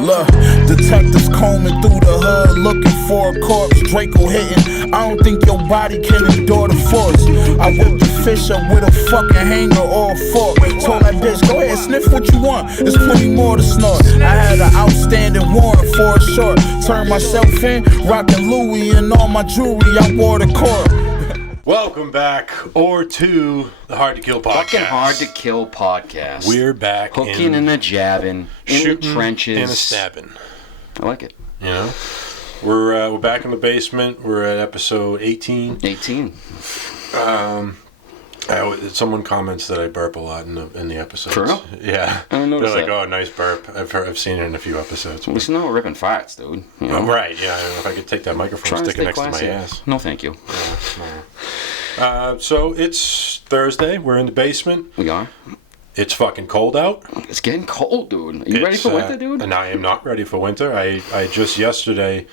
Look, detectives combing through the hood looking for a corpse. Draco hitting, I don't think your body can endure the force. I whipped the fish up with a fucking hanger or a fork. Told that bitch, go ahead, sniff what you want, there's plenty more to snort. I had an outstanding warrant for a short. Turned myself in, rocking Louis and all my jewelry, I wore the court. Welcome back, to the Hard to Kill podcast. Fucking Hard to Kill podcast. We're back. Hooking and a jabbing, in the trenches, and a stabbing. I like it. You know, we're back in the basement. We're at episode 18. 18. Someone comments that I burp a lot in the episodes. For real? Yeah. I don't notice They're like, that. "Oh, nice burp." I've seen it in a few episodes. At least no ripping farts, dude. You know? Right? Yeah. I don't know if I could take that microphone, and stick it next classy. to my ass. No, thank you. Yeah, so it's Thursday. We're in the basement. We are. It's fucking cold out. It's getting cold, dude. Are you ready for winter, dude? And I am not ready for winter. I just yesterday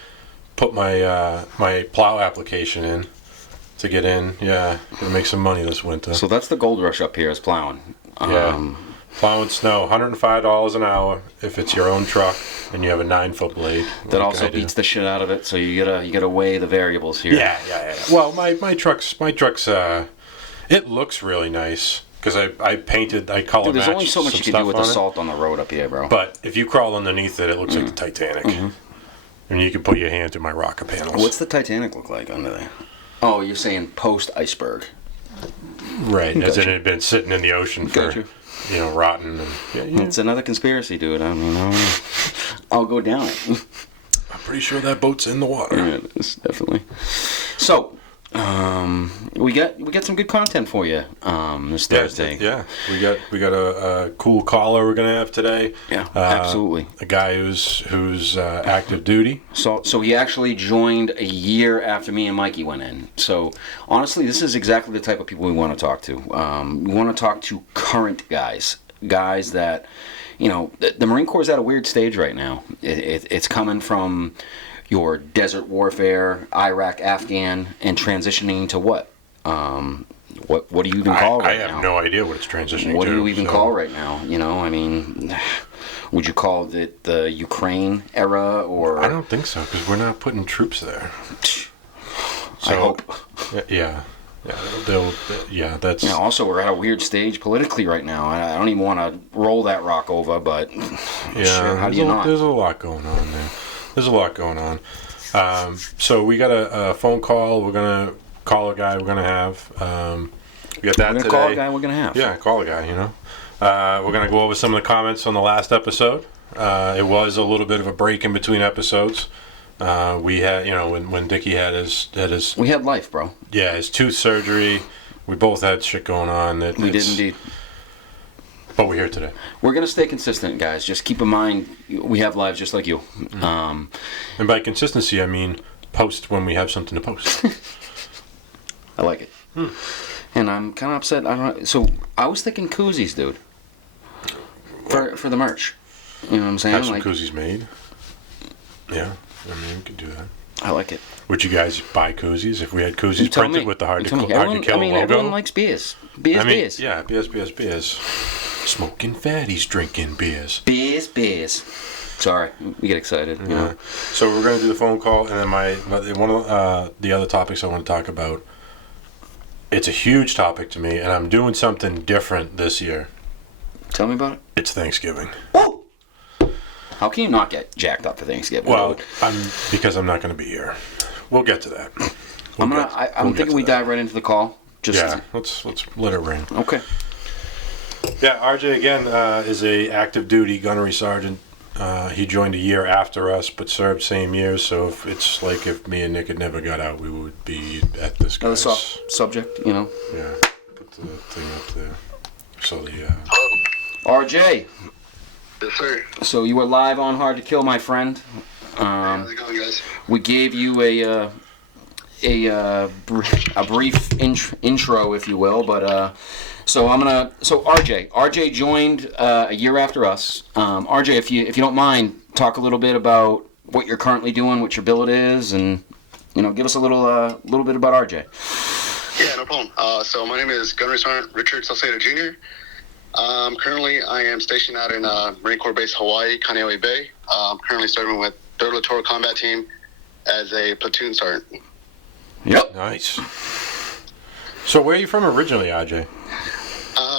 put my my plow application in to get in. Yeah, gonna make some money this winter. So that's the gold rush up here is plowing. Yeah. Plowing snow, $105 an hour if it's your own truck and you have a 9-foot blade. That also beats the shit out of it. So you gotta weigh the variables here. Yeah. Well, my truck's it looks really nice because I painted, I color Dude, there's matched only so much some you can do with the stuff on it. salt on the road up here, bro. But if you crawl underneath it, it looks like the Titanic. Mm-hmm. And you can put your hand through my rocker panels. What's the Titanic look like under there? Oh, you're saying post iceberg. Right, as in it had been sitting in the ocean for, Gotcha. Rotten. And, It's another conspiracy, dude. I mean, I'll go down it. I'm pretty sure that boat's in the water. Yeah, it is, definitely. So, we got some good content for you this Thursday. Yeah, we got a cool caller we're gonna have today. Yeah, absolutely. A guy who's active duty. So he actually joined a year after me and Mikey went in. So honestly, this is exactly the type of people we want to talk to. We want to talk to current guys that, the Marine Corps is at a weird stage right now. It's coming from your desert warfare, Iraq, Afghan, and transitioning to what? What do you even call right now? I have no idea what it's transitioning to. What do you even call right now? Would you call it the Ukraine era or? I don't think so because we're not putting troops there. I hope. Yeah. That's. Also, we're at a weird stage politically right now. I don't even want to roll that rock over, but how do you not? There's a lot going on there. There's a lot going on. So we got a phone call. We're going to call a guy we're going to have. We got that today. Call a guy we're going to have. Yeah, call a guy, We're going to go over some of the comments on the last episode. It was a little bit of a break in between episodes. We had, when Dickie had his... We had life, bro. Yeah, his tooth surgery. We both had shit going on. We did indeed. But we're here today. We're going to stay consistent, guys. Just keep in mind, we have lives just like you. Mm-hmm. And by consistency, I mean post when we have something to post. I like it. And I'm kind of upset. So I was thinking koozies, dude. For the merch. You know what I'm saying? Have some koozies made. Yeah, we could do that. I like it. Would you guys buy koozies if we had koozies printed with the hard to kill logo? Everyone likes beers. Beers. Yeah, beers. Smoking fatties, drinking beers. Beers. Sorry, we get excited. So we're going to do the phone call, and then one of the other topics I want to talk about. It's a huge topic to me, and I'm doing something different this year. Tell me about it. It's Thanksgiving. Woo! How can you not get jacked up for Thanksgiving? Well, because I'm not going to be here. We'll get to that. I'm thinking we dive right into the call. Let's let it ring. Okay. Yeah, RJ again is a active duty gunnery sergeant. He joined a year after us, but served same year. So it's like if me and Nick had never got out, we would be at this guy's subject, Yeah, put the thing up there. So the RJ. Yes, sir. So you were live on Hard to Kill, my friend. How's it going, guys? We gave you a brief intro, if you will, but so RJ joined a year after us. RJ, if you don't mind, talk a little bit about what you're currently doing, what your billet is, and give us a little bit about RJ. Yeah, no problem. So my name is Gunnery Sgt. Richard Sauceda Jr. Currently, I am stationed out in Marine Corps Base, Hawaii, Kaneohe Bay. Currently serving with 3rd Littoral Combat Team as a platoon sergeant. Yep. Nice. So where are you from originally, RJ?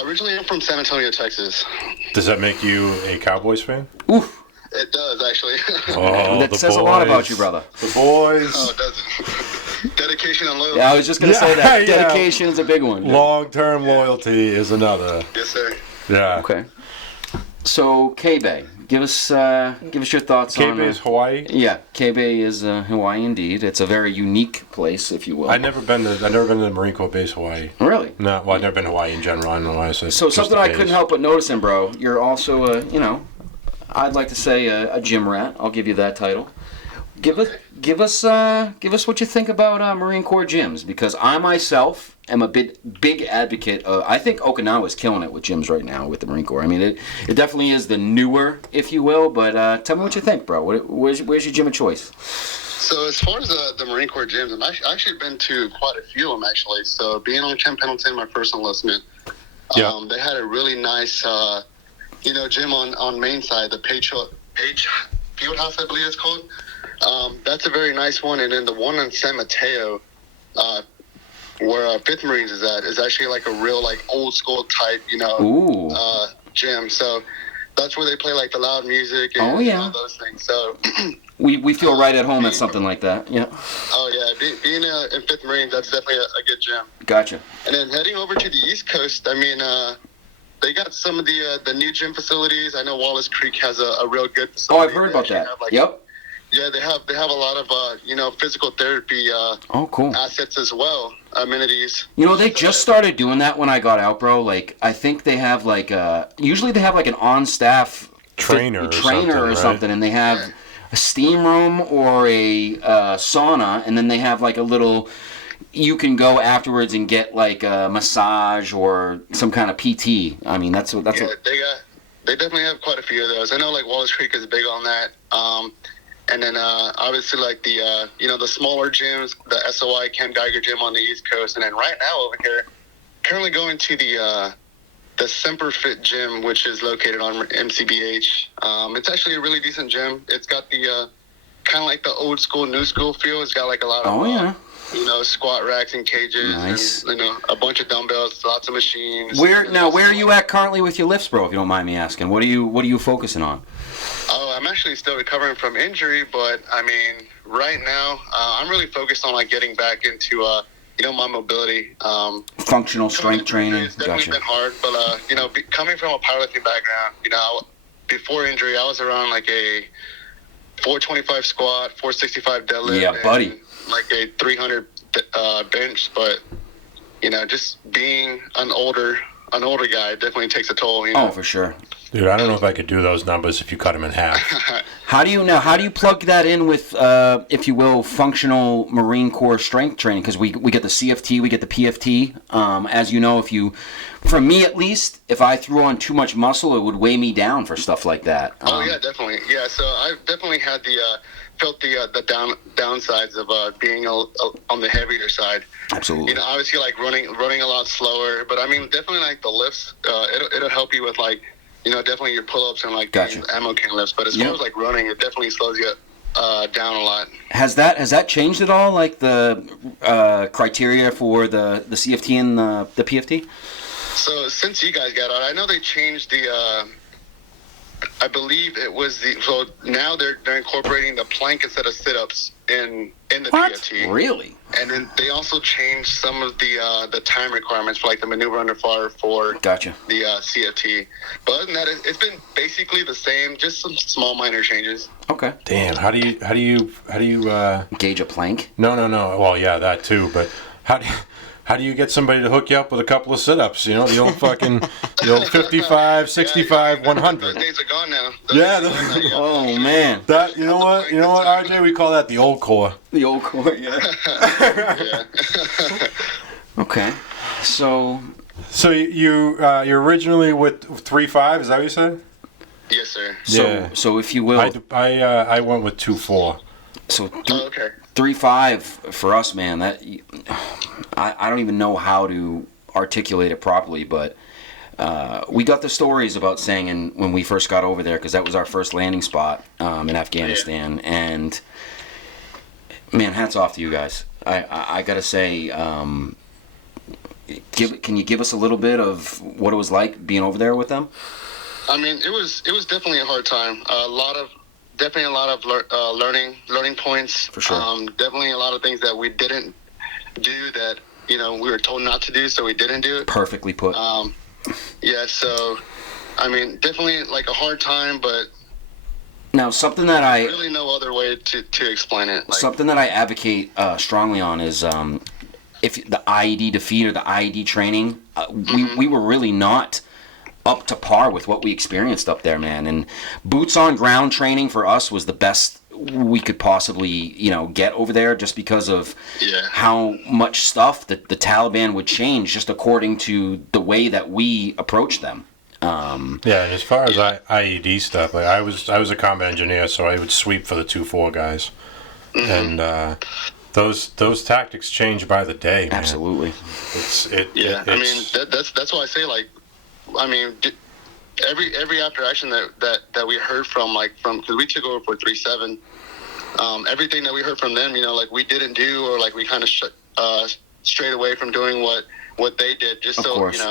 Originally, I'm from San Antonio, Texas. Does that make you a Cowboys fan? Oof. It does, actually. Oh, That says a lot about you, brother. The boys. Oh, it does. Dedication and loyalty. Yeah, I was just going to say that. Yeah. Dedication is a big one. Long-term loyalty is another. Yes, sir. Yeah. Okay. So, K-Bay, give us your thoughts on... K-Bay is Hawaii? Yeah, K-Bay is Hawaii indeed. It's a very unique place, if you will. I've never been to the Marine Corps Base, Hawaii. Really? No, well, I've never been to Hawaii in general. I don't know why I said So just something the I base. couldn't help but noticing, bro, you're also I'd like to say a gym rat. I'll give you that title. Give us what you think about Marine Corps gyms, because I myself am a big advocate. I think Okinawa is killing it with gyms right now with the Marine Corps. I mean, it definitely is the newer, if you will. But tell me what you think, bro. Where's your gym of choice? So as far as the Marine Corps gyms, I've actually been to quite a few of them, actually. So being on Camp Pendleton, my first enlistment, Yeah. they had a really nice, gym on main side, the Page Field House, I believe it's called. That's a very nice one. And then the one in San Mateo, where 5th Marines is at, is actually like a real like old school type, Ooh. gym. So that's where they play like the loud music and Oh, yeah. all those things. So We feel right at home at something like that. Yeah. oh yeah, being in 5th Marines, that's definitely a good gym. Gotcha. And then heading over to the East Coast, I mean, they got some of the new gym facilities. I know Wallace Creek has a real good Oh, facility. I've heard They about actually that. have, like, Yep. Yeah, they have a lot of physical therapy Oh, cool. assets as well, amenities. They just started doing that when I got out, bro. Like, I think they have like usually they have like an on-staff Trainer or or something, something, and they have a steam room or a sauna, and then they have like a little. You can go afterwards and get like a massage or some kind of PT. I mean, that's what. They definitely have quite a few of those. I know like Wallace Creek is big on that. And then obviously like the smaller gyms, the SOI Camp Geiger gym on the East Coast, and then right now over here, currently going to the Semper Fit gym, which is located on MCBH. It's actually a really decent gym. It's got the kind of like the old school, new school feel. It's got like a lot of squat racks and cages, Nice. and a bunch of dumbbells, lots of machines. Where are you at currently with your lifts, bro? If you don't mind me asking, what are you focusing on? Oh, I'm actually still recovering from injury, but I mean, right now, I'm really focused on like getting back into, my mobility. Functional strength training. It's definitely Gotcha. been hard, but coming from a powerlifting background, before injury, I was around like a 425 squat, 465 deadlift, Yeah, buddy. and like a 300 bench. But just being an older guy definitely takes a toll. Oh, for sure. Dude, I don't know if I could do those numbers if you cut them in half. How do you plug that in with, if you will, functional Marine Corps strength training? Because we get the CFT, we get the PFT. As you know, for me at least, if I threw on too much muscle, it would weigh me down for stuff like that. Oh yeah, definitely. Yeah, so I've definitely had felt the downsides of being on the heavier side. Absolutely. Obviously like running a lot slower, but I mean definitely like the lifts. It'll help you with like definitely your pull-ups and like Gotcha. the ammo can lifts. But as far as like running, it definitely slows you down a lot. Has that changed at all? Like the criteria for the CFT and the PFT? So since you guys got out, I know they changed the. I believe it was so now they're incorporating the plank instead of sit-ups in the What? PFT. Really? And then they also changed some of the time requirements for like the maneuver under fire for Gotcha. the CFT. But other than that, it's been basically the same, just some small minor changes. Okay. Damn, how do you Gauge a plank? No. Well, yeah, that too, but how do you get somebody to hook you up with a couple of sit-ups? The old fucking, 55, 65, 100. Those days are gone now. Yeah. Oh man. That you know what, RJ, we call that the old core. The old core. Yeah. Yeah. Okay. So you're originally with 3.5, is that what you said? Yes, sir. Yeah. So if you will, I went with 2.4. So Oh, okay. 3.5 for us, man. That I don't even know how to articulate it properly, but we got the stories about saying when we first got over there, because that was our first landing spot in Afghanistan, and man, hats off to you guys. I gotta say, can you give us a little bit of what it was like being over there with them? I mean, it was definitely a hard time. Definitely a lot of learning points. For sure. Definitely a lot of things that we didn't do that we were told not to do, so we didn't do it. Perfectly put. Yeah. So, I mean, definitely like a hard time, but now something that I really no other way to explain it. Like, something that I advocate strongly on is if the IED defeat or the IED training, we were really not up to par with what we experienced up there, man. And boots on ground training for us was the best we could possibly, get over there, just because of how much stuff that the Taliban would change just according to the way that we approached them. And as far as IED stuff, like I was a combat engineer, so I would sweep for the 2-4 guys, and those tactics change by the day, man. Absolutely. I mean, that's why I say, like, I mean, every after action that we heard from because we took over for 3-7, everything that we heard from them, like we didn't do, or like we kind of strayed away from doing what they did, just so course.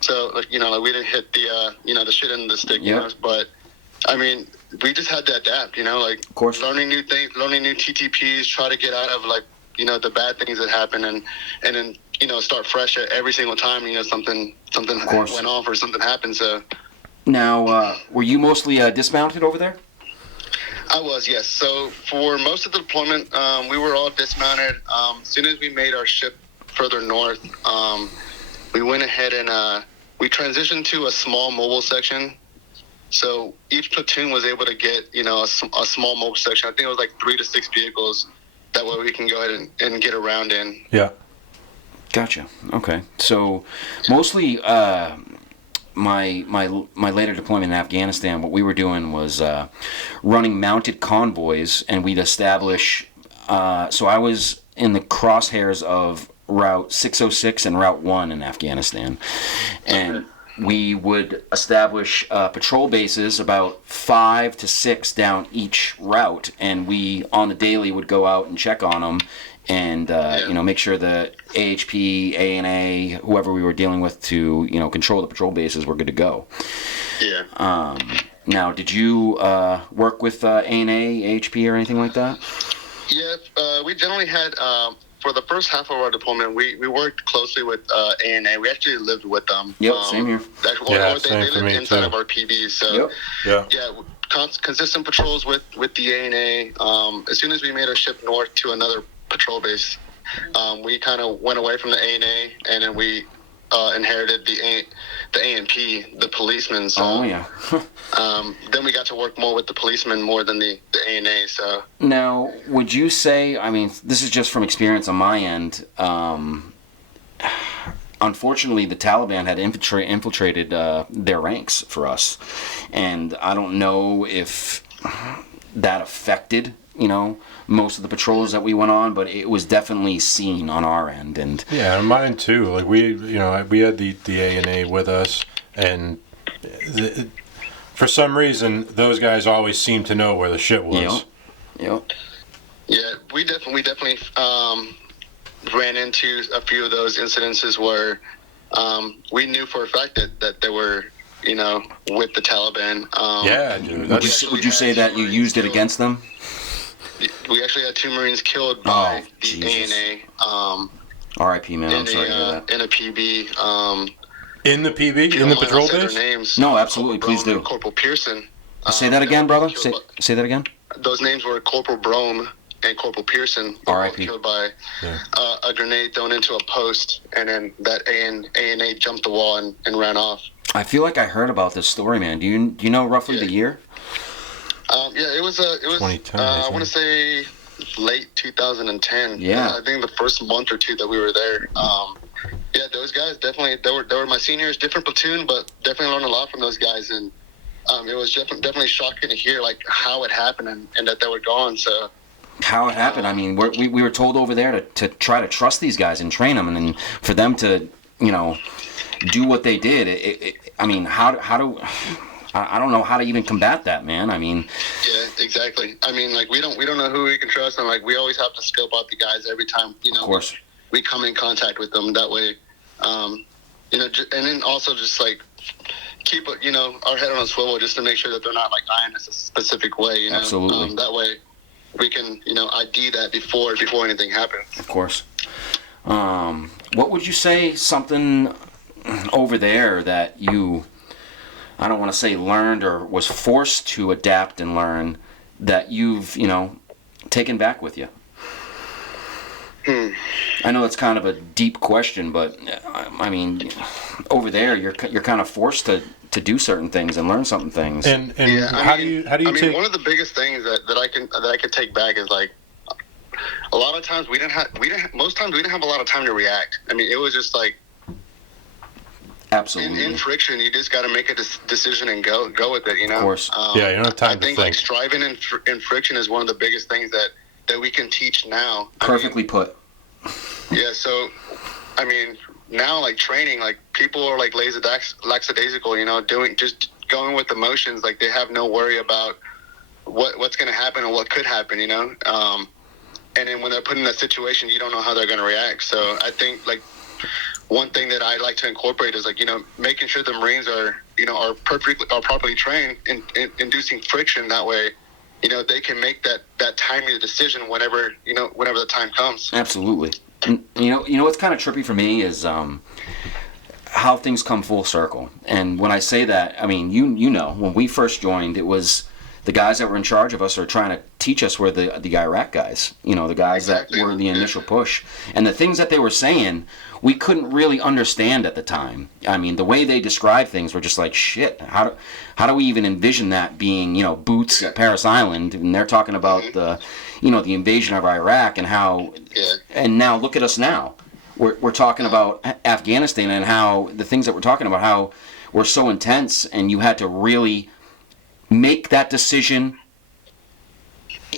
so like we didn't hit the the shit in the stick, But I mean, we just had to adapt, like of course. Learning new things, learning new TTPs, try to get out of the bad things that happen, and then start fresh at every single time something went off or something happened. So now, were you mostly dismounted over there? I was, yes. So for most of the deployment, we were all dismounted. As soon as we made our ship further north, we went ahead and we transitioned to a small mobile section. So each platoon was able to get a small mobile section. I think it was like 3 to 6 vehicles. That way we can go ahead and get around in. Yeah. Gotcha. Okay. So mostly my later deployment in Afghanistan, what we were doing was running mounted convoys, and we'd establish. So I was in the crosshairs of Route 606 and Route 1 in Afghanistan, and we would establish patrol bases, about 5 to 6 down each route, and we on the daily would go out and check on them, and make sure the AHP, ANA, whoever we were dealing with to control the patrol bases were good to go. Yeah. Now, did you work with ANA, AHP, or anything like that? Yeah, we generally had for the first half of our deployment, we worked closely with ANA. We actually lived with them. Yep, same here. They lived inside of our PB. So consistent patrols with the ANA. As soon as we made our ship north to another patrol base, we kind of went away from the ANA, and then we inherited the ANP, the policemen. So, then we got to work more with the policemen more than the ANA. So now, would you say? I mean, this is just from experience on my end. Unfortunately, the Taliban had infiltrated their ranks for us, and I don't know if that affected most of the patrols that we went on, but it was definitely seen on our end. And mine too. Like we had the ANA with us, and for some reason those guys always seemed to know where the shit was. Yep. Yeah, we definitely ran into a few of those incidences where we knew for a fact that they were with the Taliban. Dude. Would you say that you used it against them? We actually had 2 Marines killed by the ANA. R.I.P. man, I'm sorry to hear that. In a PB. In the PB? In the patrol base? Names. No, absolutely, please do. Corporal Pearson. Say that again, brother. Say that again. Those names were Corporal Brome and Corporal Pearson. R.I.P. Killed by a grenade thrown into a post, and then that ANA jumped the wall and ran off. I feel like I heard about this story, man. Do you know roughly the year? It was 2010. I want to say late 2010. Yeah. I think the first month or two that we were there. Those guys definitely they were my seniors, different platoon, but definitely learned a lot from those guys, and it was definitely shocking to hear like how it happened and that they were gone. So how it happened. I mean, we were told over there to try to trust these guys and train them, and then for them to, you know, do what they did. I mean, how do I don't know how to even combat that, man. I mean, yeah, exactly. I mean, like we don't know who we can trust, and like we always have to scope out the guys every time, you know, of course, we come in contact with them. That way, you know, and then also just like keep, you know, our head on a swivel just to make sure that they're not like eyeing us a specific way, you know. Absolutely. That way we can, you know, ID that before anything happens. Of course. What would you say something over there that you, I don't want to say learned or was forced to adapt and learn, that you've, you know, taken back with you? I know that's kind of a deep question, but I mean, over there you're kind of forced to do certain things and learn certain things. And yeah, how do you take? One of the biggest things that I can take back is like a lot of times most times we didn't have a lot of time to react. I mean, it was just like absolutely in friction, you just got to make a decision and go with it. You know, of course. Yeah, you don't have time I think like striving in friction is one of the biggest things that we can teach now. Perfectly put. Yeah, so I mean, now like training, like people are like lackadaisical, you know, just going with emotions. Like they have no worry about what's going to happen or what could happen, you know. And then when they're put in that situation, you don't know how they're going to react. So I think like one thing that I like to incorporate is like, you know, making sure the Marines are, you know, are properly trained in inducing friction. That way, you know, they can make that timely decision whenever the time comes. Absolutely. And, you know what's kind of trippy for me is how things come full circle. And when I say that, I mean, you know, when we first joined, it was the guys that were in charge of us or trying to teach us were the Iraq guys, you know, the guys exactly. that were the initial push. And the things that they were saying, we couldn't really understand at the time. I mean, the way they described things were just like, shit, how do we even envision that being, you know, boots at Paris Island? And they're talking about the invasion of Iraq and how, and now look at us now. We're talking about Afghanistan and how the things that we're talking about, how we're so intense, and you had to really make that decision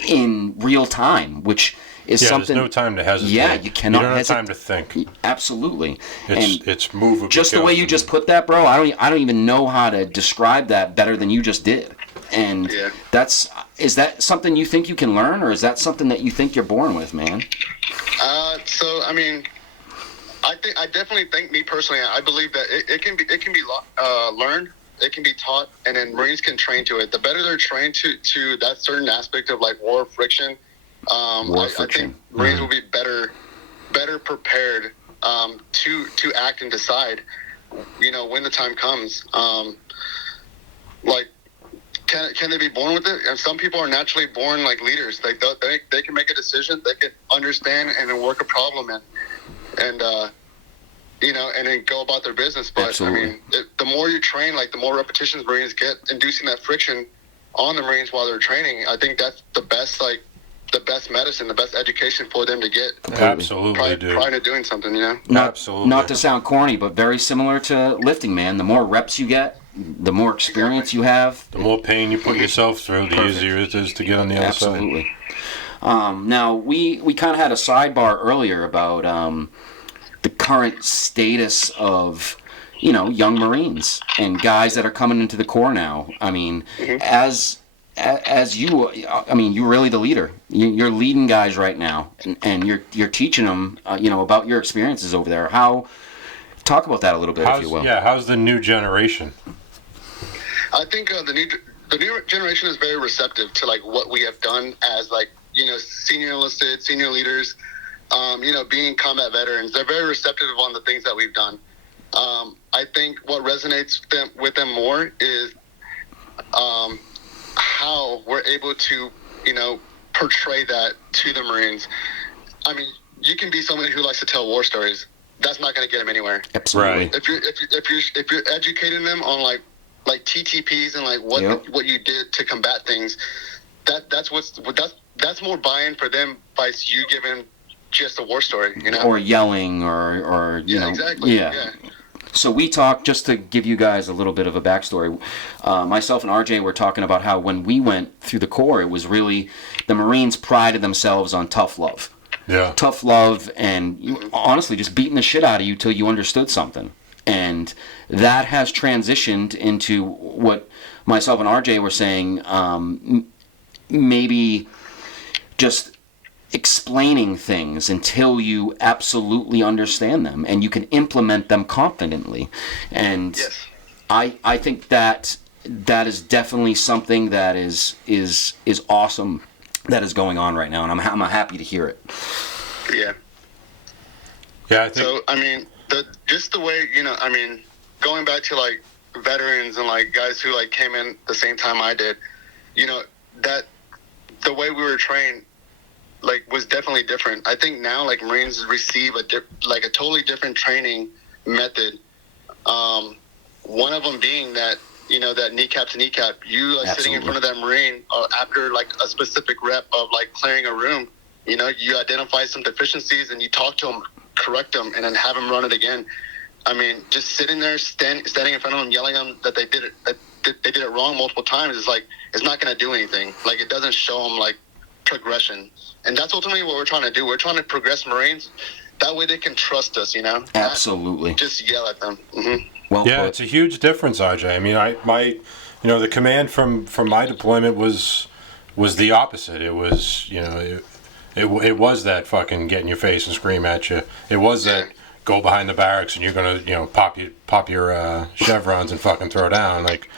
in real time, which is something. There's no time to hesitate. Yeah, you cannot. You don't have time to think. Absolutely. It's move or just the way you just put that, bro. I don't even know how to describe that better than you just did. And is that something you think you can learn, or is that something that you think you're born with, man? So I mean, I definitely think, me personally, I believe that it can be learned. It can be taught, and then Marines can train to it. The better they're trained to that certain aspect of like war friction, I think Marines will be better prepared to act and decide, you know, when the time comes. Like, can they be born with it? And some people are naturally born like leaders. Like they can make a decision, they can understand and then work a problem and you know, and then go about their business. But absolutely. I mean, the more you train, like the more repetitions Marines get, inducing that friction on the Marines while they're training, I think that's the best medicine, the best education for them to get. Absolutely, prior to doing something, you know. Absolutely. Not to sound corny, but very similar to lifting, man. The more reps you get, the more experience you have, the more pain you put yourself through, the easier it is to get on the other side. Absolutely. Now we kind of had a sidebar earlier about the current status of, you know, young Marines and guys that are coming into the Corps now. I mean, as you, I mean, you're really the leader. You're leading guys right now, and you're teaching them, you know, about your experiences over there. Talk about that a little bit, if you will. Yeah, how's the new generation? I think the new generation is very receptive to like what we have done as, like, you know, senior enlisted, senior leaders. You know, being combat veterans, they're very receptive on the things that we've done. I think what resonates with them more is how we're able to, you know, portray that to the Marines. I mean, you can be somebody who likes to tell war stories. That's not going to get them anywhere. Absolutely. Right. If you're educating them on like TTPs and like what you did to combat things, that's more buy-in for them by you giving just a war story, you know, or yelling or you know, exactly. yeah. So we talked, just to give you guys a little bit of a backstory, myself and RJ were talking about how when we went through the Corps, it was really, the Marines prided themselves on tough love. Yeah. Tough love and honestly just beating the shit out of you till you understood something. And that has transitioned into what myself and RJ were saying, maybe just explaining things until you absolutely understand them and you can implement them confidently. And Yes. I think that is definitely something that is awesome that is going on right now, and I'm happy to hear it. Yeah. Yeah, I think. So I mean, just the way, I mean, going back to like veterans and like guys who like came in the same time I did, that the way we were trained like was definitely different. I think now like Marines receive a totally different training method. One of them being that that kneecap to kneecap, you are sitting in front of that Marine after like a specific rep of like clearing a room. You identify some deficiencies and you talk to them, correct them, and then have them run it again. I mean, just sitting there, standing in front of them, yelling at them that they did it wrong multiple times is like, it's not going to do anything. Like, it doesn't show them like progression, and that's ultimately what we're trying to do. We're trying to progress Marines. That way they can trust us. Absolutely. Not just yell at them. Mm-hmm. Well, Yeah, it's a huge difference, RJ. I mean, the command from my deployment was the opposite. It was, it was that fucking get in your face and scream at you. It was that go behind the barracks and you're gonna, pop your chevrons and fucking throw down. Like,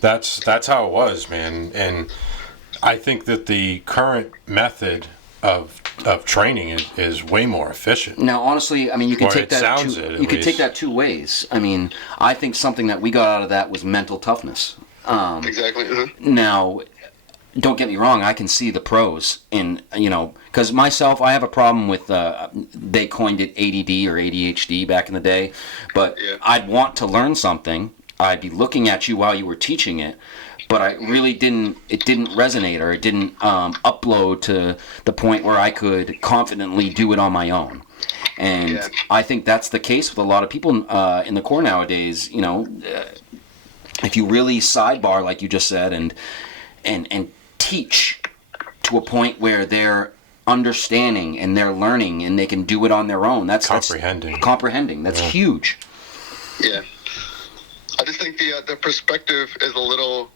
that's how it was, man. And I think that the current method of training is way more efficient. Now, honestly, I mean, you can take that take that two ways. I mean, I think something that we got out of that was mental toughness. Exactly. Mm-hmm. Now, don't get me wrong, I can see the pros in, because myself, I have a problem with, they coined it ADD or ADHD back in the day, but I'd want to learn something, I'd be looking at you while you were teaching it, but it didn't resonate, or it didn't upload to the point where I could confidently do it on my own. And I think that's the case with a lot of people in the Corps nowadays. If you really sidebar, like you just said, and teach to a point where they're understanding and they're learning and they can do it on their own. That's comprehending. That's huge. Yeah. I just think the perspective is a little,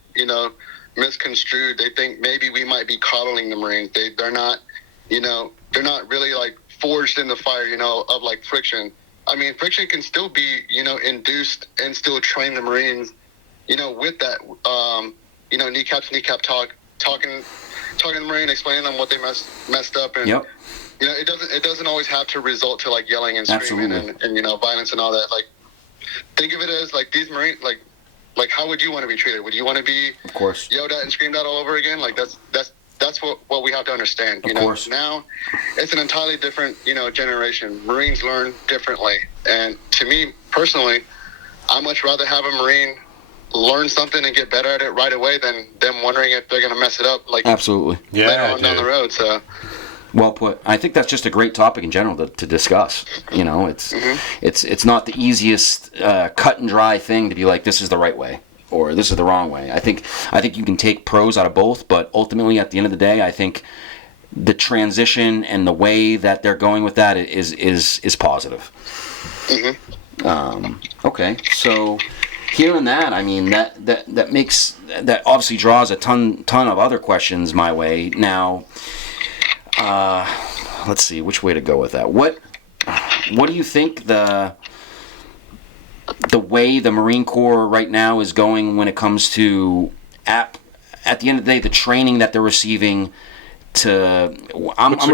misconstrued. They think maybe we might be coddling the Marines. They're not, they're not really like forged in the fire, of like friction. I mean, friction can still be, induced and still train the Marines, with that, kneecap to kneecap talking to the Marine, explaining them what they messed up, and it doesn't always have to result to like yelling and screaming and violence and all that. Like, think of it as like these Marines, like how would you want to be treated? Would you want to be, of course, yelled at and screamed at all over again? Like that's what we have to understand. Of course. Now it's an entirely different generation. Marines learn differently, and to me personally, I much rather have a Marine learn something and get better at it right away than them wondering if they're going to mess it up absolutely later on down the road. So well put. I think that's just a great topic in general to discuss. It's not the easiest cut and dry thing to be like, this is the right way or this is the wrong way. I think you can take pros out of both, but ultimately at the end of the day, I think the transition and the way that they're going with that is positive. Okay, so hearing that, I mean, that makes, that obviously draws a ton of other questions my way. Now, let's see which way to go with that. What do you think the way the Marine Corps right now is going when it comes to at the end of the day, the training that they're receiving to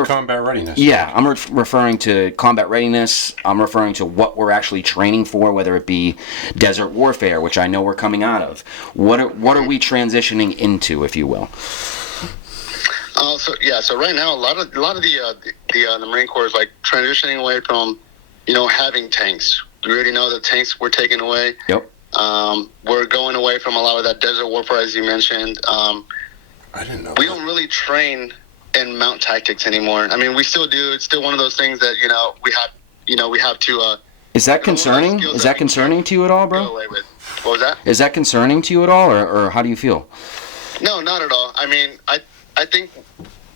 combat readiness? Yeah, I'm referring to combat readiness. I'm referring to what we're actually training for, whether it be desert warfare, which I know we're coming out of. What are we transitioning into, if you will? So right now, a lot of the Marine Corps is like transitioning away from, having tanks. We already know that tanks were taken away. Yep. We're going away from a lot of that desert warfare, as you mentioned. I didn't know. We don't really train in mount tactics anymore. I mean, we still do. It's still one of those things that we have to Is that concerning? Is that concerning to you at all, bro? Go away with. What was that? Is that concerning to you at all, or how do you feel? No, not at all. I mean, I think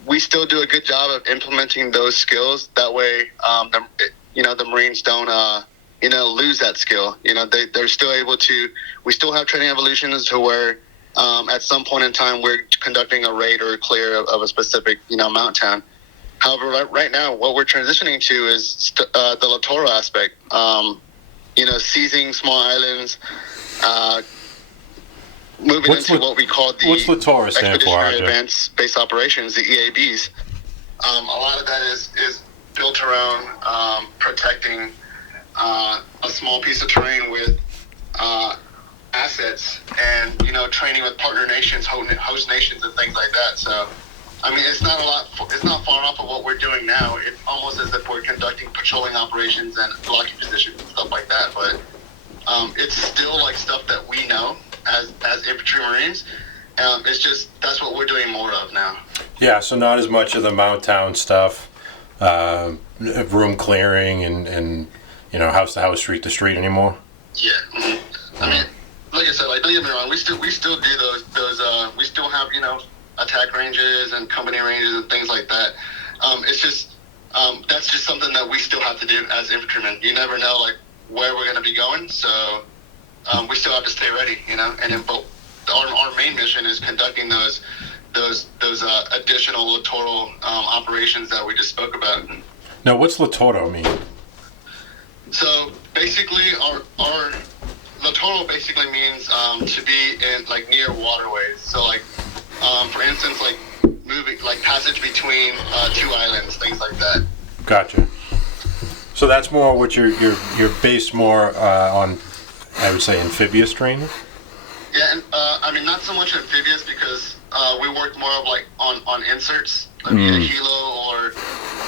we still do a good job of implementing those skills. That way, the Marines don't, lose that skill. They're still able to. We still have training evolutions to where, at some point in time, we're conducting a raid or a clear of a specific, mount town. However, right now, what we're transitioning to is the littoral aspect. Seizing small islands. Moving into what we call the Expeditionary Advanced Base Operations, the EABs. A lot of that is built around protecting a small piece of terrain with assets and, training with partner nations, host nations, and things like that. So, I mean, it's not far off of what we're doing now. It's almost as if we're conducting patrolling operations and blocking positions and stuff like that. But it's still like stuff that we know as infantry Marines. It's just that's what we're doing more of now. Yeah, so not as much of the mount town stuff, room clearing and house to house, street to street anymore. Yeah, mm-hmm. I mean, like I said, like don't get me wrong, we still do those. We still have attack ranges and company ranges and things like that. It's just that's just something that we still have to do as infantrymen. You never know like where we're going to be going, so. We still have to stay ready, and then our main mission is conducting those additional littoral operations that we just spoke about. Now, what's littoral mean? So basically, our littoral basically means to be in like near waterways. So like, for instance, like moving like passage between two islands, things like that. Gotcha. So that's more what you're based more on. I would say amphibious training. Yeah, and I mean not so much amphibious because we work more of like on inserts, like a helo or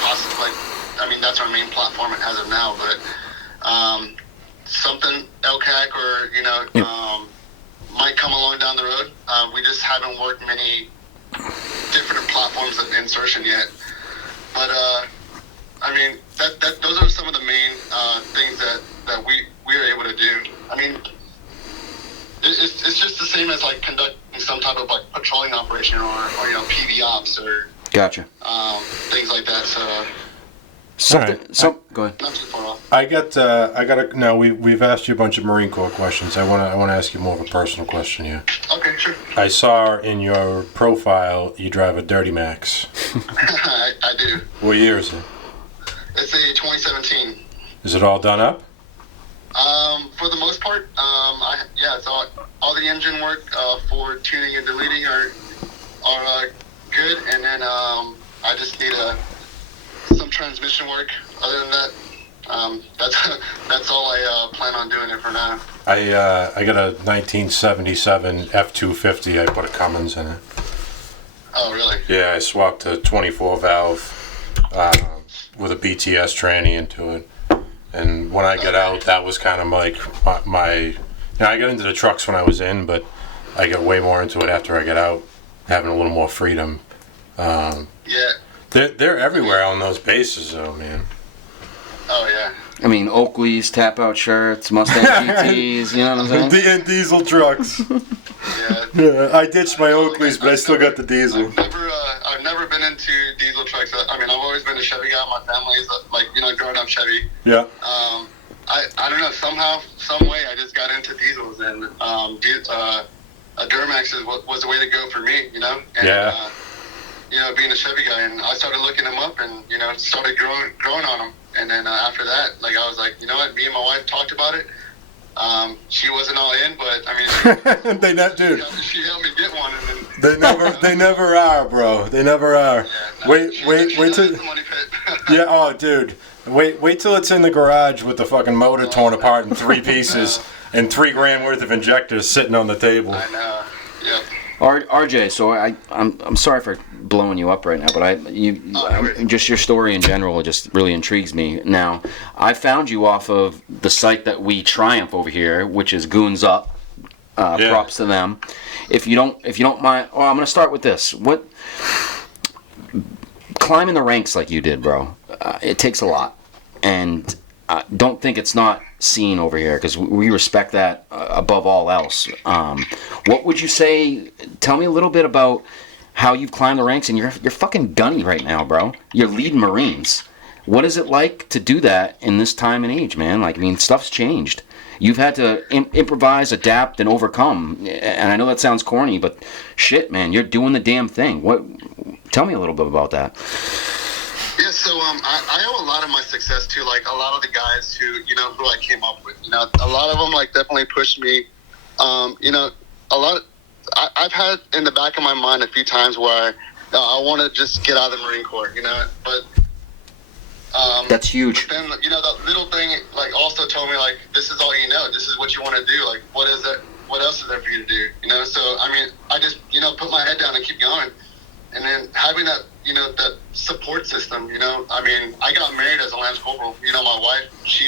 possibly like that's our main platform as of now. But something LCAC or might come along down the road. We just haven't worked many different platforms of insertion yet. But I mean those are some of the main things that we are able to do. I mean, it's just the same as like conducting some type of like patrolling operation or PV ops or gotcha things like that. So something. Right. So go ahead. Not too far off. I got now we've asked you a bunch of Marine Corps questions. I want to ask you more of a personal question here. Okay, sure. I saw in your profile you drive a Dirty Max. I do. What year is it? It's a 2017. Is it all done up? For the most part, it's all the engine work for tuning and deleting are good, and then I just need some transmission work. Other than that, that's all I plan on doing it for now. I got a 1977 F-250. I put a Cummins in it. Oh, really? Yeah, I swapped a 24 valve with a BTS tranny into it. And when I got out, that was kind of like my I got into the trucks when I was in, but I got way more into it after I got out, having a little more freedom. Yeah. They're everywhere on those bases, though, man. Oh, yeah. I mean, Oakley's, tap-out shirts, Mustang GTs, you know what I'm saying? And diesel trucks. Yeah. I ditched my Oakleys, but I still got the diesel. I've never been into diesel trucks. I mean, I've always been a Chevy guy. My family's growing up Chevy. Yeah. I don't know. Somehow, some way, I just got into diesels, and a Duramax was the way to go for me. And, yeah. Being a Chevy guy, and I started looking them up, and started growing on them. And then after that, like I was like, you know what? Me and my wife talked about it. She wasn't all in, but I mean, she helped me get one, and then they never are, bro. They never are. Yeah, wait till yeah. Oh, dude, wait till it's in the garage with the fucking motor torn apart in three pieces and $3,000 worth of injectors sitting on the table. I know. Yep. RJ, so I'm sorry for blowing you up right now, but just your story in general just really intrigues me. Now, I found you off of the site that we triumph over here, which is Goons Up. Props to them. If you don't mind, I'm gonna start with this. What climbing the ranks like you did, bro? It takes a lot, and don't think it's not seen over here, because we respect that above all else. What would you say? Tell me a little bit about how you've climbed the ranks, and you're fucking gunny right now, bro. You're leading Marines. What is it like to do that in this time and age, man? Like, I mean, stuff's changed. You've had to improvise, adapt, and overcome. And I know that sounds corny, but shit, man, you're doing the damn thing. Tell me a little bit about that. Yeah, so I owe a lot of my success to like a lot of the guys who I came up with. You know, a lot of them like definitely pushed me. You know, I've had in the back of my mind a few times where I want to just get out of the Marine Corps, you know, but that's huge. But then, you know, that little thing like also told me like, this is all you know, this is what you want to do. Like, what is it? What else is there for you to do? You know, so I mean, I just put my head down and keep going, and then having that that support system. You know, I mean, I got married as a Lance Corporal. You know, my wife, she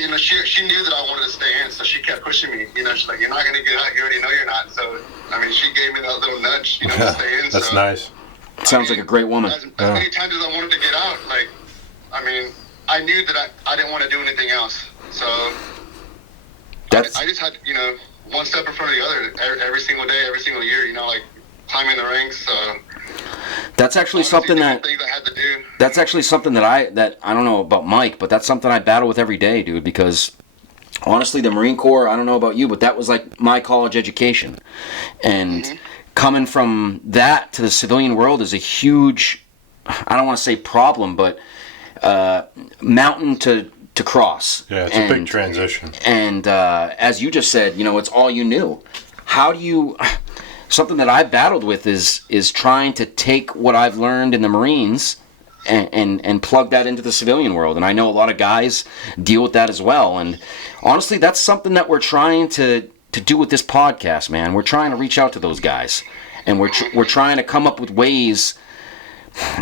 knew that I wanted to stay in, so she kept pushing me. You know, she's like, "You're not going to get out. You already know you're not." So, I mean, she gave me that little nudge, to stay in. That's so, nice. Sounds like a great woman. As many times as I wanted to get out, like, I mean, I knew that I didn't want to do anything else. So, I just had, one step in front of the other every single day, every single year. Like climbing the ranks. That's actually something that things I had to do. That's actually something that I don't know about Mike, but that's something I battle with every day, dude. Because honestly, the Marine Corps, I don't know about you, but that was like my college education, and coming from that to the civilian world is a huge, I don't want to say problem, but mountain to cross. Yeah, it's a big transition. And as you just said, it's all you knew. How do you? Something that I've battled with is trying to take what I've learned in the Marines and plug that into the civilian world. And I know a lot of guys deal with that as well. And honestly, that's something that we're trying to do with this podcast, man. We're trying to reach out to those guys, and we're trying to come up with ways.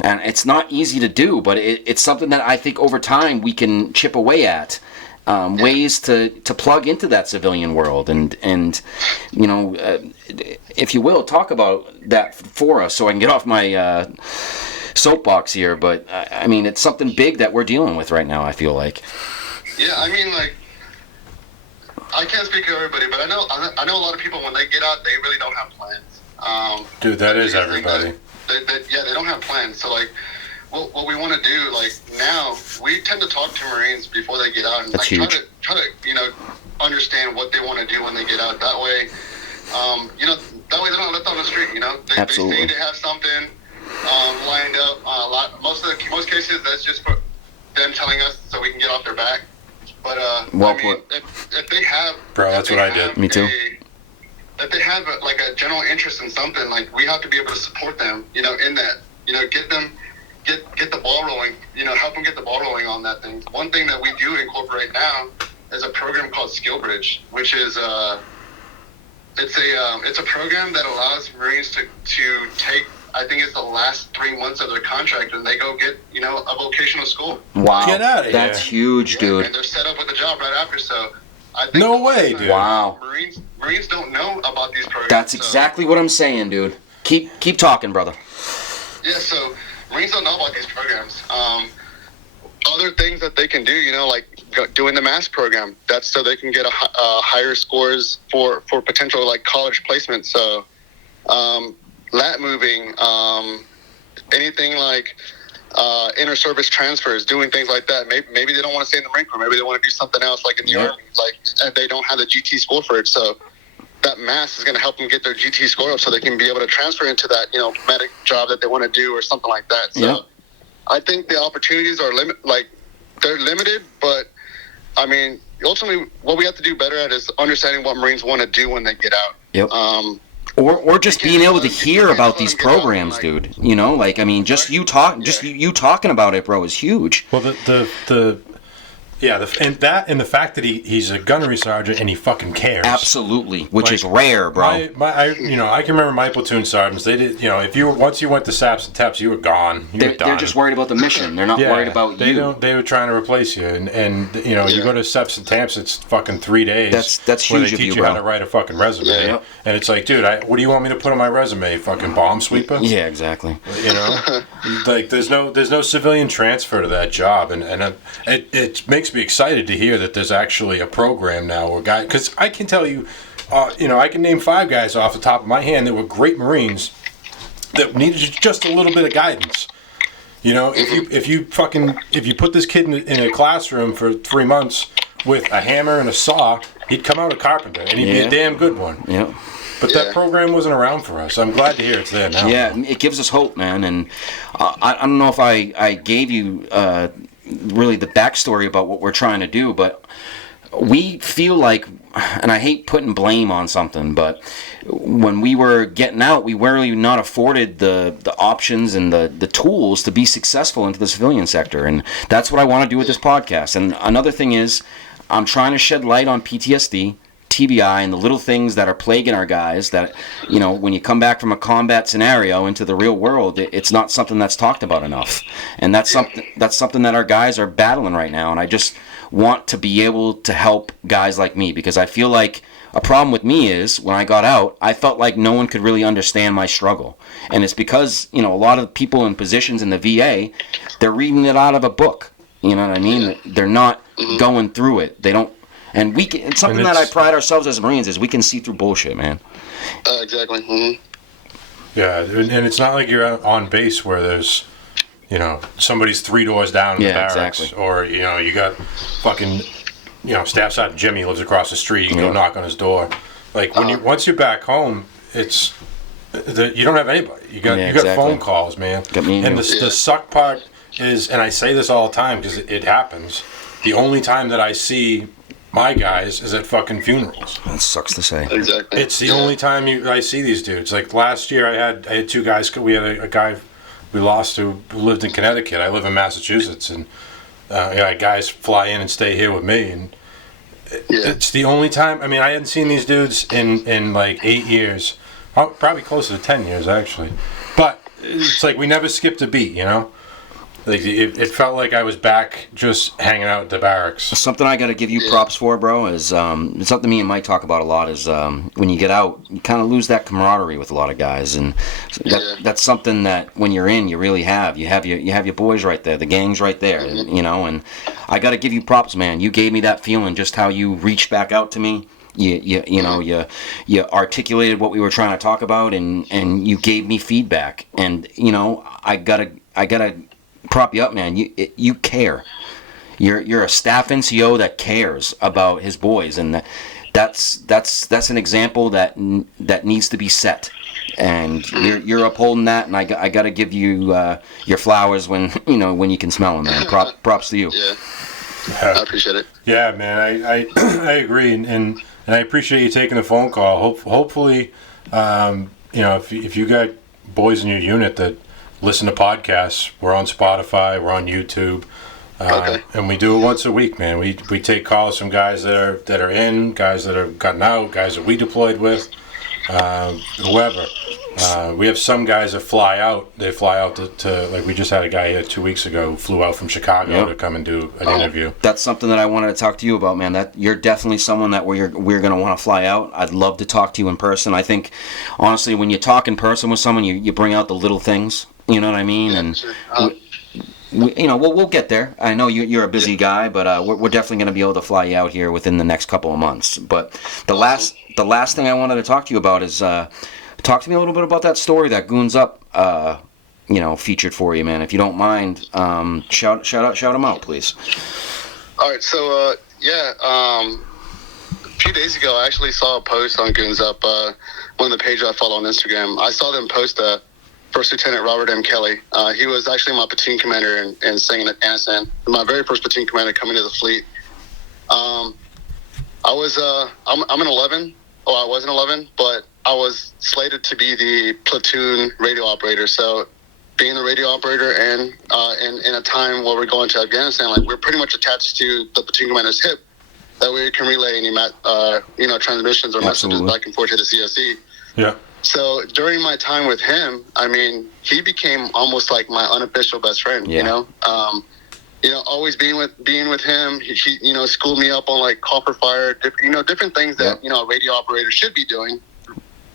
And it's not easy to do, but it's something that I think over time we can chip away at. Ways to plug into that civilian world, and if you will, talk about that for us so I can get off my soapbox here. But I mean, it's something big that we're dealing with right now, I feel like. Yeah, I mean, like, I can't speak for everybody, but I know a lot of people, when they get out, they really don't have plans. Dude, that is everybody. They don't have plans. So like, what we want to do, like, now we tend to talk to Marines before they get out, and that's like huge. try to understand what they want to do when they get out. That way, that way they're not left on the street. Absolutely. They say they have something lined up. Most cases, that's just for them telling us so we can get off their back. But if they have, bro, that's what I did. Me too. If they have a general interest in something, like, we have to be able to support them, in that, get the ball rolling, help them get the ball rolling on that thing. One thing that we do incorporate now is a program called Skill Bridge, which is it's a program that allows Marines to take, I think it's the last 3 months of their contract, and they go get a vocational school. Wow, get out of here. That's huge, dude. And they're set up with a job right after. So I think no way, dude. Wow. Marines don't know about these programs. That's exactly what I'm saying, dude. Keep talking, brother. Yeah, so Marines don't know about these programs. Other things that they can do, like doing the MASS program. That's so they can get higher scores for potential like college placement. So lat moving, anything like inter-service transfers, doing things like that. Maybe they don't want to stay in the Marine Corps. Maybe they want to do something else, like in the Army. Like, and they don't have the GT score for it. So that MASS is going to help them get their GT score up, so they can be able to transfer into that medic job that they want to do, or something like that. So I think the opportunities are they're limited, but I mean, ultimately, what we have to do better at is understanding what Marines want to do when they get out. Yep. Or just being able to hear about these programs, dude. I mean, just you talking about it, bro, is huge. Well, Yeah, and the fact that he's a gunnery sergeant and he fucking cares. Absolutely, which is rare, bro. I can remember my platoon sergeants. They did, once you went to SAPs and TEPs, you were gone. They're just worried about the mission. They're not worried about you. They were trying to replace you, and you go to SEPs and TAPs, it's fucking 3 days. That's where huge they of teach you, you bro. how to write a fucking resume, and it's like, dude, what do you want me to put on my resume? Fucking bomb sweeper? Yeah, exactly. Like there's no civilian transfer to that job, and it makes me excited to hear that there's actually a program now where guys, because I can tell you, I can name 5 guys off the top of my hand that were great Marines that needed just a little bit of guidance. If you put this kid in a classroom for 3 months with a hammer and a saw, he'd come out a carpenter, and he'd be a damn good one. Yeah. But that program wasn't around for us. I'm glad to hear it's there now. Yeah, it gives us hope, man. And I don't know if I gave you really the backstory about what we're trying to do, but we feel like, and I hate putting blame on something, but when we were getting out, we were really not afforded the options and the tools to be successful into the civilian sector. And that's what I want to do with this podcast. And another thing is, I'm trying to shed light on PTSD, TBI, and the little things that are plaguing our guys that, when you come back from a combat scenario into the real world, it's not something that's talked about enough. And that's something that our guys are battling right now. And I just want to be able to help guys like me, because I feel like a problem with me is when I got out, I felt like no one could really understand my struggle. And it's because, a lot of the people in positions in the VA, they're reading it out of a book. You know what I mean? They're not going through it. They don't. And it's something that I pride ourselves as Marines is we can see through bullshit, man. Exactly. Mm-hmm. Yeah, and it's not like you're on base where there's, somebody's 3 doors down in the barracks, exactly. Or you got fucking, Staff Sergeant Jimmy lives across the street. You can go knock on his door. Like once you're back home, it's you don't have anybody. You got phone calls, man. And the suck part is, and I say this all the time because it happens. The only time that I see my guys is at fucking funerals. That sucks to say. Exactly. It's the only time I see these dudes. Like last year, I had 2 guys. We had a guy we lost who lived in Connecticut. I live in Massachusetts, and guys fly in and stay here with me. And it's the only time. I mean, I hadn't seen these dudes in like 8 years, probably closer to 10 years actually. But it's like we never skipped a beat, Like it felt like I was back just hanging out at the barracks. Something I got to give you props for, bro, is it's something me and Mike talk about a lot. Is when you get out, you kind of lose that camaraderie with a lot of guys, and that's something that when you're in, you really have. You have your boys right there, the gang's right there, And I got to give you props, man. You gave me that feeling, just how you reached back out to me. You articulated what we were trying to talk about, and you gave me feedback, and I gotta prop you up, man. You care. You're a staff NCO that cares about his boys, and that's an example that needs to be set. And you're upholding that, and I got to give you your flowers when you can smell them, man. Props to you. Yeah, I appreciate it. Yeah, man, I agree, and I appreciate you taking the phone call. Hopefully, if you got boys in your unit that listen to podcasts, we're on Spotify, we're on YouTube, and we do it once a week, man. We take calls from guys that are in, guys that are gotten out, guys that we deployed with, whoever. We have some guys that fly out. They fly out to like we just had a guy here 2 weeks ago who flew out from Chicago to come and do an interview. That's something that I wanted to talk to you about, man. That you're definitely someone that we're going to want to fly out. I'd love to talk to you in person. I think, honestly, when you talk in person with someone, you bring out the little things. You know what I mean? And we'll get there. I know you're a busy guy, but we're definitely going to be able to fly you out here within the next couple of months. But the last thing I wanted to talk to you about is talk to me a little bit about that story that Goons Up featured for you, man. If you don't mind, shout them out, please. All right, so a few days ago, I actually saw a post on Goons Up, one of the pages I follow on Instagram. I saw them post First Lieutenant Robert M. Kelly. He was actually my platoon commander in Singing at Afghanistan. My very first platoon commander coming to the fleet. I'm an 11. Oh, I was an 11, but I was slated to be the platoon radio operator. So being the radio operator and in a time where we're going to Afghanistan, like we're pretty much attached to the platoon commander's hip. That way we can relay any transmissions or messages back and forth to the CSE. Yeah. So during my time with him, I mean, he became almost like my unofficial best friend. Yeah. Always being with him, he schooled me up on like copper fire, different things that a radio operator should be doing.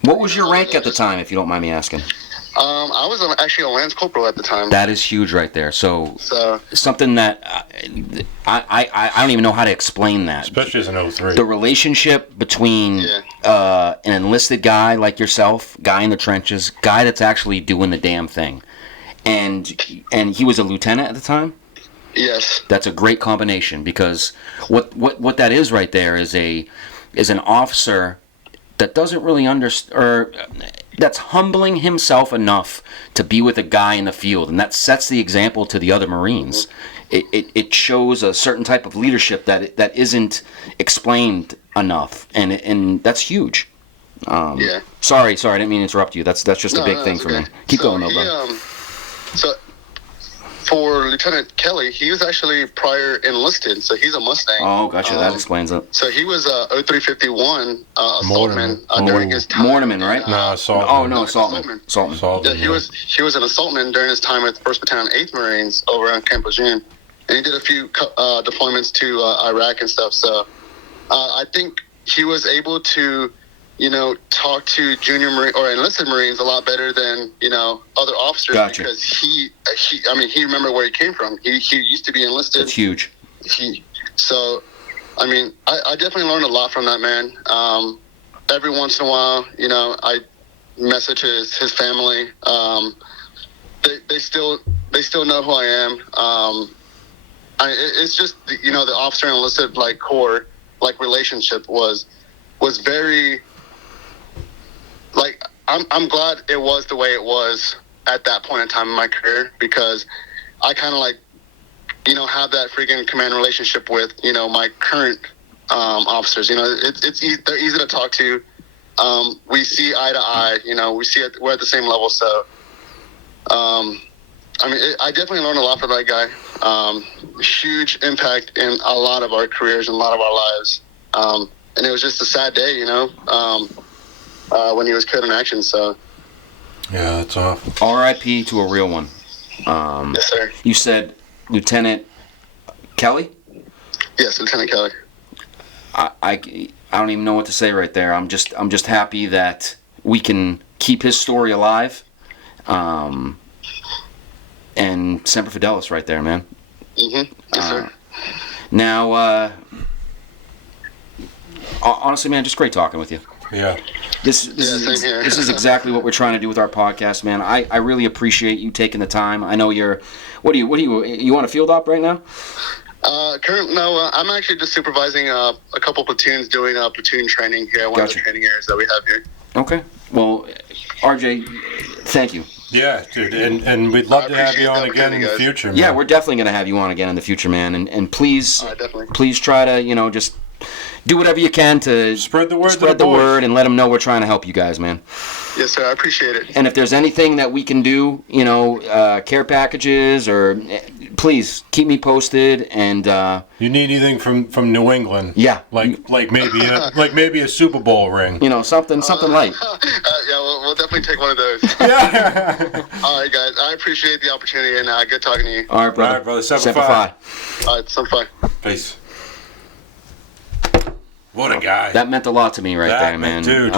What was your rank at the time, if you don't mind me asking? I was actually a Lance Corporal at the time. That is huge right there. So something that I don't even know how to explain that. Especially as an 03. The relationship between an enlisted guy like yourself, guy in the trenches, guy that's actually doing the damn thing, and he was a lieutenant at the time? Yes. That's a great combination, because what that is right there is an officer that doesn't really understand, that's humbling himself enough to be with a guy in the field, and that sets the example to the other Marines. It shows a certain type of leadership that isn't explained enough, and that's huge. Sorry, I didn't mean to interrupt you. That's just a big thing for me. Keep going, though, bro. So for Lieutenant Kelly, he was actually prior enlisted, so he's a Mustang. Oh, gotcha. That explains it. So he was 0351 assaultman during his time. Mortarman, right? No, assaultment. Oh, no, assaultman. Assaultman. Yeah, he was an assaultman during his time with 1st Battalion 8th Marines over on Camp Lejeune. And he did a few deployments to Iraq and stuff. So I think he was able to, talk to junior Marine or enlisted Marines a lot better than, other officers. Gotcha. Because he remembered where he came from. He used to be enlisted. That's huge. I definitely learned a lot from that man. Every once in a while, I message his family. They still know who I am. It's just the officer enlisted like core like relationship was very like I'm glad it was the way it was at that point in time in my career, because I kind of like have that freaking command relationship with my current officers. They're easy to talk to. We see eye to eye. We're at the same level. So I definitely learned a lot from that guy. Huge impact in a lot of our careers and a lot of our lives. And it was just a sad day, when he was killed in action. So yeah, that's awful. R.I.P. to a real one. Yes, sir. You said Lieutenant Kelly? Yes, Lieutenant Kelly. I don't even know what to say right there. I'm just happy that we can keep his story alive. And Semper Fidelis right there, man. Mm-hmm. Yes, sir. Now, honestly, man, just great talking with you. Yeah. This is exactly what we're trying to do with our podcast, man. I really appreciate you taking the time. I know you want a field op right now? I'm actually just supervising a couple platoons doing platoon training here at one of the training areas that we have here. Okay. Well, RJ, thank you. Yeah, dude, and we'd love to have you on again in the future, man. Yeah, we're definitely going to have you on again in the future, man. And please, please try to, just do whatever you can to spread the word. Spread the word and let them know we're trying to help you guys, man. Yes, sir. I appreciate it. And if there's anything that we can do, care packages, or please keep me posted. And you need anything from New England? Yeah, like maybe a Super Bowl ring. Something light. Yeah, we'll definitely take one of those. Yeah. All right, guys. I appreciate the opportunity, and good talking to you. All right, brother. All right, brother. Semper Fi. All right, Semper Fi. Peace. What a guy. That meant a lot to me there, man. Dude.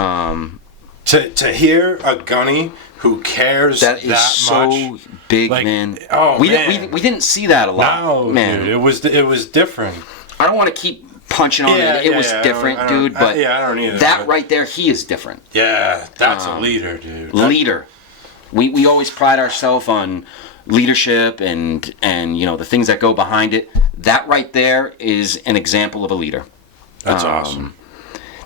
To hear a gunny who cares that is so much, big, man. Oh, we didn't see that a lot. No, man. Dude, it was different. I don't want to keep punching on it. It was different, dude. But I don't either. That right there, he is different. Yeah, that's a leader, dude. Leader. We always pride ourselves on leadership and the things that go behind it. That right there is an example of a leader. That's awesome.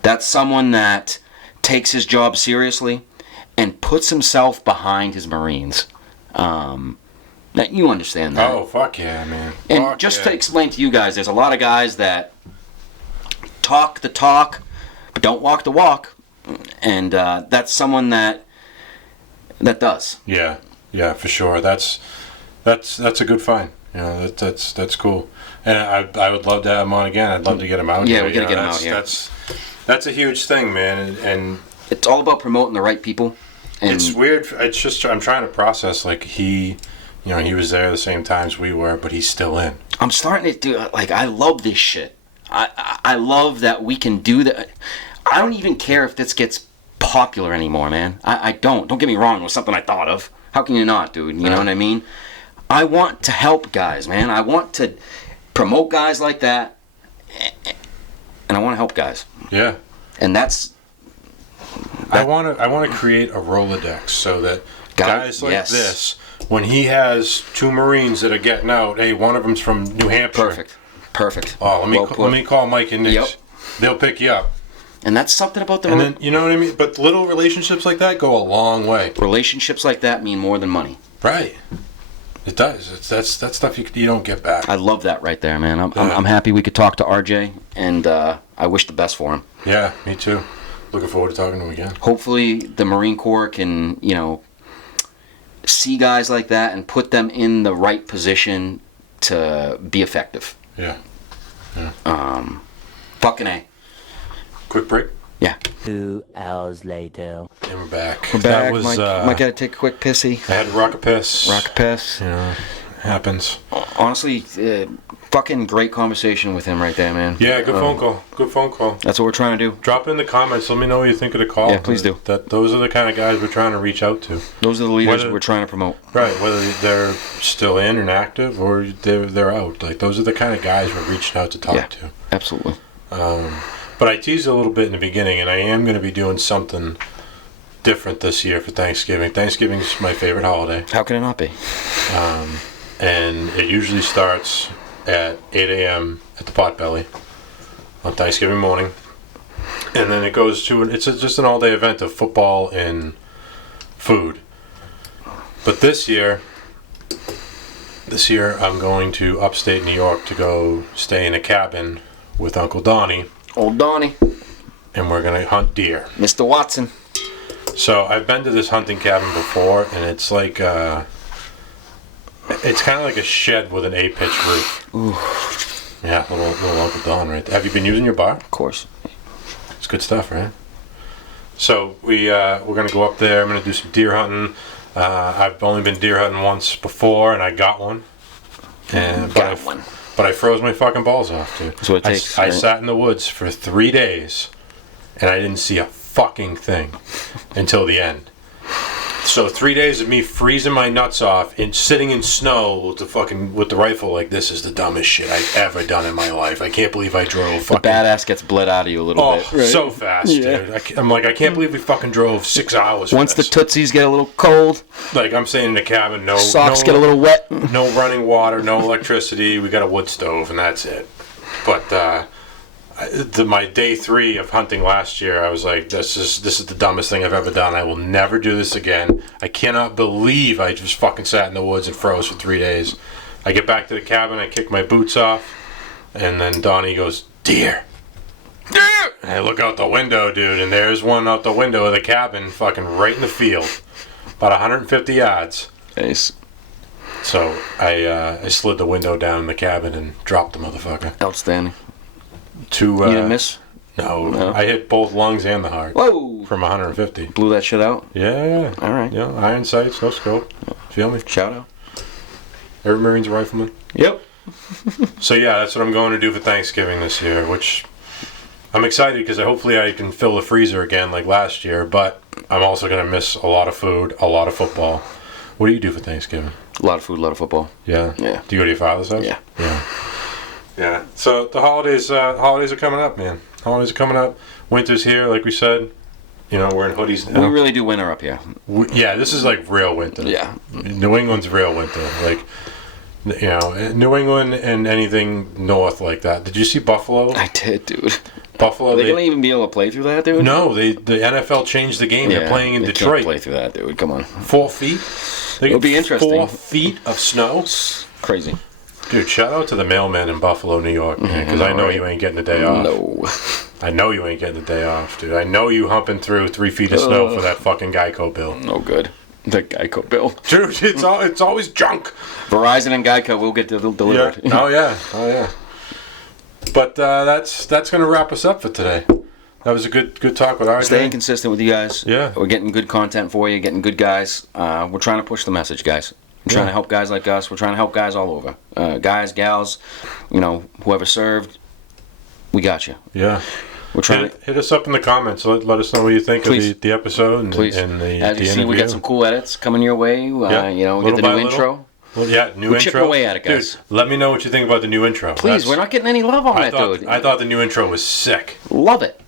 That's someone that takes his job seriously and puts himself behind his Marines. Now, you understand that. Oh, fuck yeah, man. And to explain to you guys, there's a lot of guys that talk the talk, but don't walk the walk. And that's someone that does. Yeah. Yeah, for sure. That's a good find. You know, that's cool. And I would love to have him on again. I'd love to get him out. Yeah, here. we gotta get him out here. That's a huge thing, man. And it's all about promoting the right people. And it's weird. It's just I'm trying to process like he was there the same times we were, but he's still in. I'm starting to do like I love this shit. I love that we can do that. I don't even care if this gets popular anymore, man. I don't. Don't get me wrong. It was something I thought of. How can you not, dude? You know what I mean? I want to help guys, man. I want to promote guys like that, and I want to help guys. Yeah. And that's. I want to create a Rolodex so that guys like this, when he has 2 Marines that are getting out, hey, one of them's from New Hampshire. Perfect. Oh, let me call Mike and Nick. Yep. They'll pick you up. And that's something about the. And then you know what I mean. But little relationships like that go a long way. Relationships like that mean more than money. Right. It does. That's stuff you don't get back. I love that right there, man. I'm happy we could talk to RJ, and I wish the best for him. Yeah, me too. Looking forward to talking to him again. Hopefully, the Marine Corps can, see guys like that and put them in the right position to be effective. Yeah. Fucking A. Quick break. Yeah. 2 hours later. And we're back. We're back. That was, Mike gotta take a quick pissy. I had to rock a piss. Rock a piss. You know, happens. Honestly, fucking great conversation with him right there, man. Yeah, good phone call. Good phone call. That's what we're trying to do. Drop in the comments. Let me know what you think of the call. Yeah, please do. Those are the kind of guys we're trying to reach out to. Those are the leaders we're trying to promote. Right, whether they're still in and active or they're out. Like, those are the kind of guys we're reaching out to talk to. Absolutely. But I teased a little bit in the beginning, and I am going to be doing something different this year for Thanksgiving. Thanksgiving is my favorite holiday. How can it not be? And it usually starts at 8 a.m. at the Potbelly on Thanksgiving morning. And then it goes to, just an all-day event of football and food. But this year I'm going to upstate New York to go stay in a cabin with Uncle Donnie. Old Donnie. And we're going to hunt deer. Mr. Watson. So I've been to this hunting cabin before, and it's like, it's kind of like a shed with an 8-pitch roof. Ooh. Yeah, little Uncle Don right there. Have you been using your bar? Of course. It's good stuff, right? So we're going to go up there. I'm going to do some deer hunting. I've only been deer hunting once before, and I got one. But I froze my fucking balls off, dude. That's what it takes. I sat in the woods for 3 days, and I didn't see a fucking thing until the end. So 3 days of me freezing my nuts off and sitting in snow with the rifle like this is the dumbest shit I've ever done in my life. I can't believe I drove fucking... The badass gets bled out of you a little bit. Right? So fast, dude. I'm like, I can't believe we fucking drove 6 hours. Once the tootsies get a little cold. Like, I'm staying in the cabin, socks get a little wet. No running water, no electricity. We got a wood stove, and that's it. But my day 3 of hunting last year, I was like, this is the dumbest thing I've ever done. I will never do this again. I cannot believe I just fucking sat in the woods and froze for 3 days. I get back to the cabin, I kick my boots off, and then Donnie goes, deer. Deer! And I look out the window, dude, and there's one out the window of the cabin, fucking right in the field, about 150 yards. Nice. So I slid the window down in the cabin and dropped the motherfucker. Outstanding. You didn't miss? No, I hit both lungs and the heart. Whoa! From 150. Blew that shit out? Yeah. All right. Yeah, iron sights, no scope. Feel me? Shout out. Every Marine's a rifleman. Yep. So yeah, that's what I'm going to do for Thanksgiving this year, which I'm excited because hopefully I can fill the freezer again like last year, but I'm also going to miss a lot of food, a lot of football. What do you do for Thanksgiving? A lot of food, a lot of football. Yeah? Yeah. Do you go to your father's house? Yeah. Yeah. Yeah. So the holidays are coming up, man. Holidays are coming up. Winter's here, like we said. You know, we're in hoodies now. We really do winter up here. Yeah, this is like real winter. Yeah. New England's real winter. Like, you know, New England and anything north like that. Did you see Buffalo? I did, dude. Buffalo. Are they gonna even be able to play through that, dude? No, the NFL changed the game. They're playing in they Detroit. Can't play through that, dude. Come on. 4 feet. It'll be interesting. 4 feet of snow. Crazy. Dude, shout out to the mailman in Buffalo, New York, man, because I know you ain't getting a day off. No. I know you ain't getting a day off, dude. I know you humping through 3 feet of snow for that fucking Geico bill. No good. The Geico bill. Dude, it's always junk. Verizon and Geico will get delivered. Yeah. Oh yeah. But that's going to wrap us up for today. That was a good talk with RJ. Staying consistent with you guys. Yeah. We're getting good content for you, getting good guys. We're trying to push the message, guys. We're trying to help guys like us. We're trying to help guys all over. Guys, gals, whoever served, we got you. Yeah. We're trying to hit us up in the comments. Let us know what you think of the episode and, Please. and the As you see, interview. we got some cool edits coming your way. We get the new intro. Well, yeah, new We're intro. chipping away at it, guys. Dude, let me know what you think about the new intro. Please, we're not getting any love on that, dude. I thought the new intro was sick. Love it.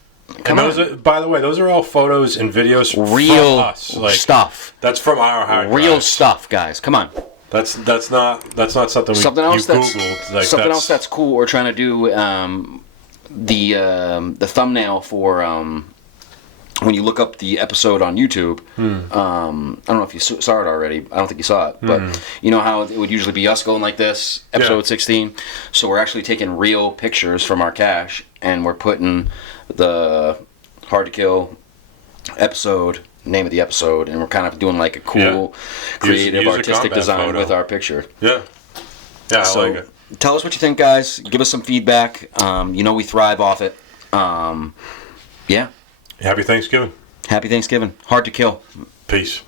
Come on. Are, by the way, those are all photos and videos Real from us. stuff. That's from our hard Real drives. stuff, guys. Come on. That's not something Something else you that's Googled. Like something else that's cool. We're trying to do the thumbnail for when you look up the episode on YouTube. I don't know if you saw it already. I don't think you saw it, but you know how it would usually be us going like this, episode 16. So we're actually taking real pictures from our cache, and we're putting the Hard to Kill episode, name of the episode, and we're kind of doing like a cool, creative, use a artistic combat design photo. with our picture. Yeah, I like it. Tell us what you think, guys. Give us some feedback. We thrive off it. Yeah. Happy Thanksgiving. Happy Thanksgiving. Hard to Kill. Peace.